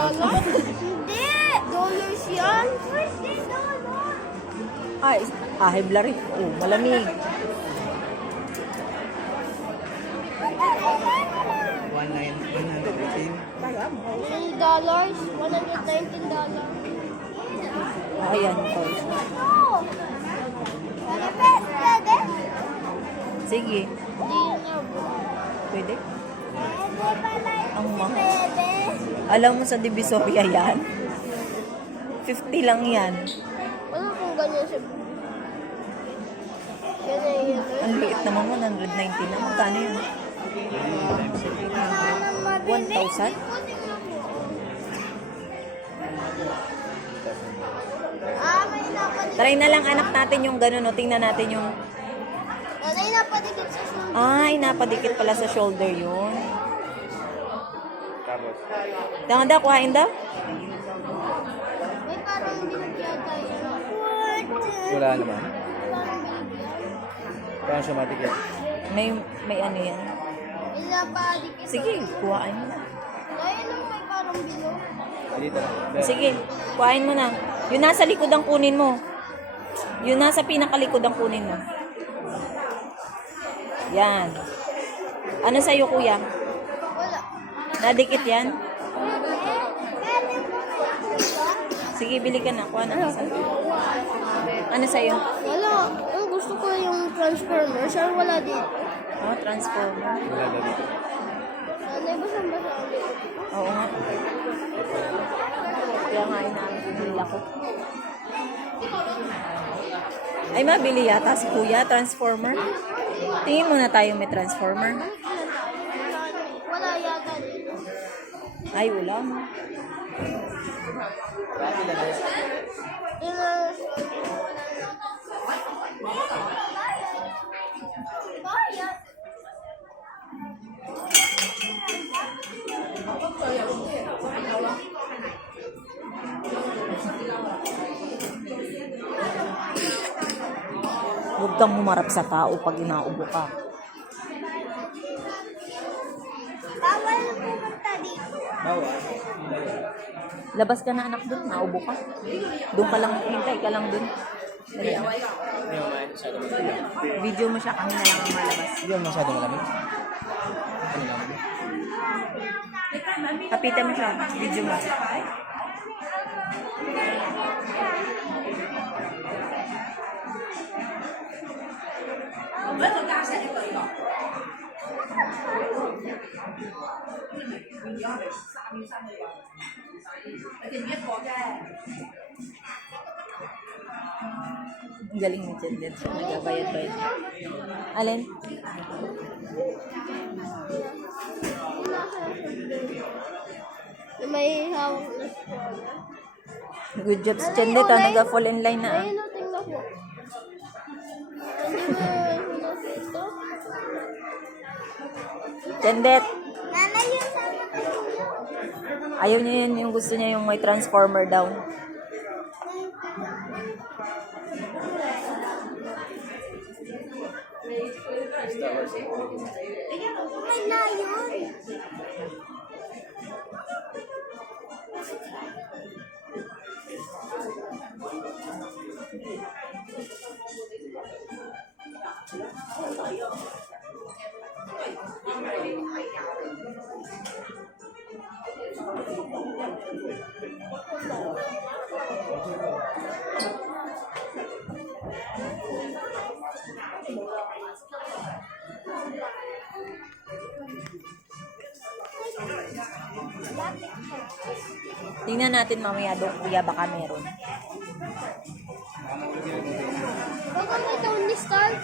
Dollar? Hindi! Dollars yan? $14. Ay, ahibla rin. Oh, malamig. 118. $119. Ayan, toys. No! Pwede? Sige, Hindi na. pwede. Pwede pala. Ang mahal. Pwede. Alam mo sa Divisoria yan? 50 lang yan. Wala kung ganyan siya. Yan. Ang liit naman, 190 na. Magkano yun? 1,000? May napadikit. Try na lang anak natin yung gano'n. O, tingnan natin yung... Nanay, napadikit sa shoulder. Ay, napadikit pala sa shoulder yun. Tapos, Tanga daw, kuhain daw. May parang binigyan tayo. wala naman. Parang binigyan. Paano siya matikit? May ano yan. May napadikit. Sige, kuhain mo na. Dahil lang may parang bilog. Dito lang. Sige, kuhain mo na. Yung nasa likod ang kunin mo. Yung nasa pinakalikod ang kunin mo. Yan. Ano sa'yo, kuya? Wala. Nadikit yan? Pwede mo na. Sige, bili ka na. Kuha na isa. Ano sa'yo? Wala. Ang gusto ko yung transformer. Saan wala dito? Oh, transformer. Wala na dito. Nanay, basang-basa ang bilog. Oo nga. Kaya nga inaambil ako. Ay, mabili yata si kuya, transformer. Tingin muna tayo may transformer. Wala yata dito. Ay, wala. Huwag kang humarap sa tao pag inaubo ka. Bawal pumunta dito. Bawal. Labas ka na anak doon, naubo ka. Doon ka lang, hintay ka lang doon. Dali, ah. Hindi mo masyado malamig. Video mo siya, kami na lang ang malabas. Hindi mo masyado malamig. Ano lang? Kapitan mo siya, video mo. Ang galing mo dyan din. So, nagabayad-bayad. Alin? May hawak na spoiler. Good job si Chendet, nag-fall in line na. Ayun, tingnan ko. Hindi mo nakita? Chendet, Nanay, yung sama ka kuya. ayaw niya yun, yung gusto niya yung may transformer daw. May layon. Tingnan natin mamaya doon, kuya, baka meron. Baka may Tony Stark.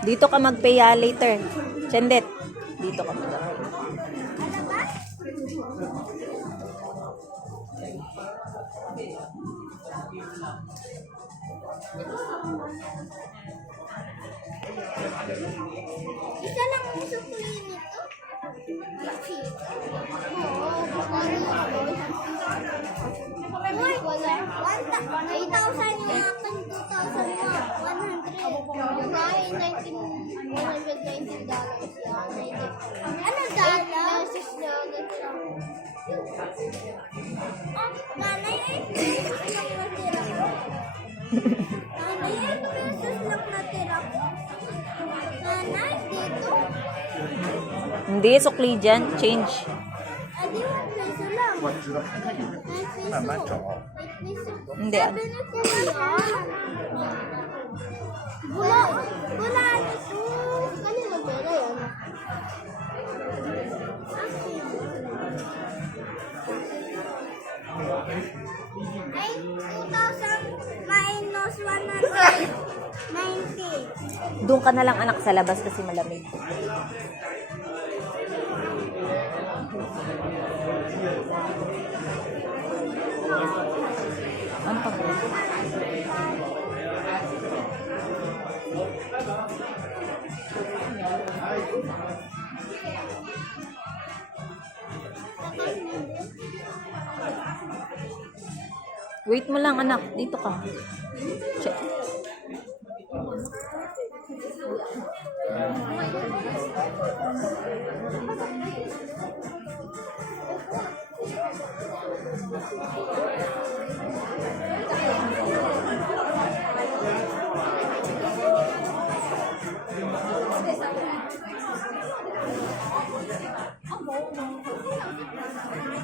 Dito ka mag-pay later. Chendet, dito ka mag-pay. Isa lang ang sukli nito. Oo. 8,000 yung akin, 2,100. Yung ay, $1,919 yan. Ano dollar? $8 na agad siya. Oh, nanay, 8 pesos lang natira ko. Nanay, 8 pesos lang natira ko. Nanay, dito. Hindi, sukli dyan. Change. Adi, 1 peso lang. 9 peso. 8 peso. Hindi. Sabi ni Kuya. Bula nito. Kanino pera yan? Ay, 2,000 minus 190. Doon ka na lang anak sa labas kasi malamig. Ano pa ba? Wait mo lang anak, dito ka. Check.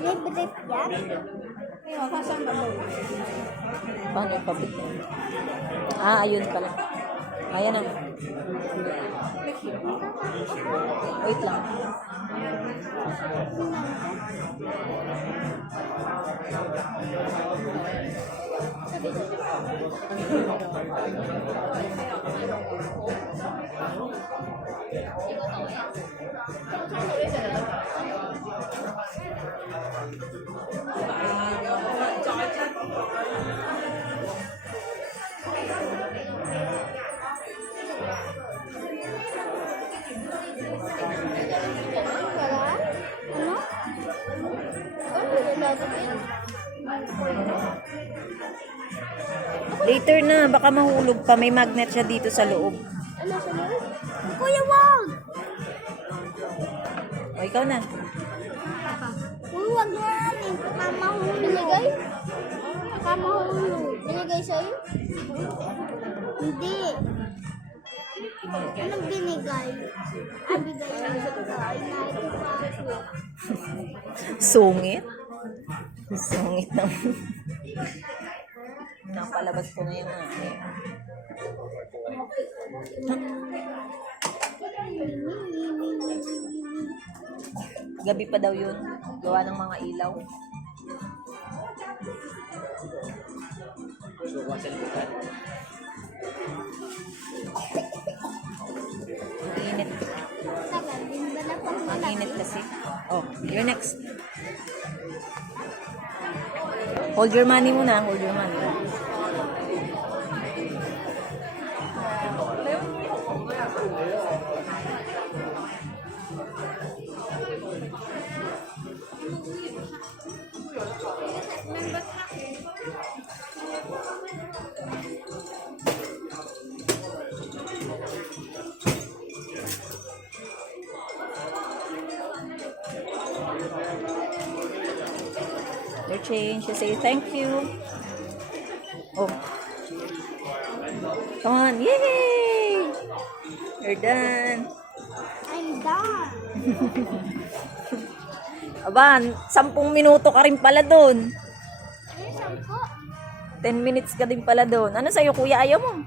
May brief yan? Paano ipabit? Ah, ayun pala. Ayan na. Wait lang. Ano? Later na, baka mahulog pa. May magnet siya dito sa loob. Ano sa loob? Kuya, wag! O, ikaw na. Uy, wag na namin. Baka mahulog. Binigay? Baka mahulog. Binigay sa'yo? Hindi. Anong binigay? Ah, bigay sa ito. Sungit? Sungit na. Napalabas ko na yung gabi pa daw yun. Gawa ng mga ilaw. So, kuha sa libutan. Ang init. Tagal din ba na pang Ang init kasi. Oh, you're next. Hold your money muna. Hold your money. Your change. You say thank you. Oh. Come on. Yay! You're done. I'm done. Aba, 10 minuto ka rin pala doon. Ano yung 10? 10 minutes ka din pala doon. Ano sa'yo, kuya? Ayaw mo?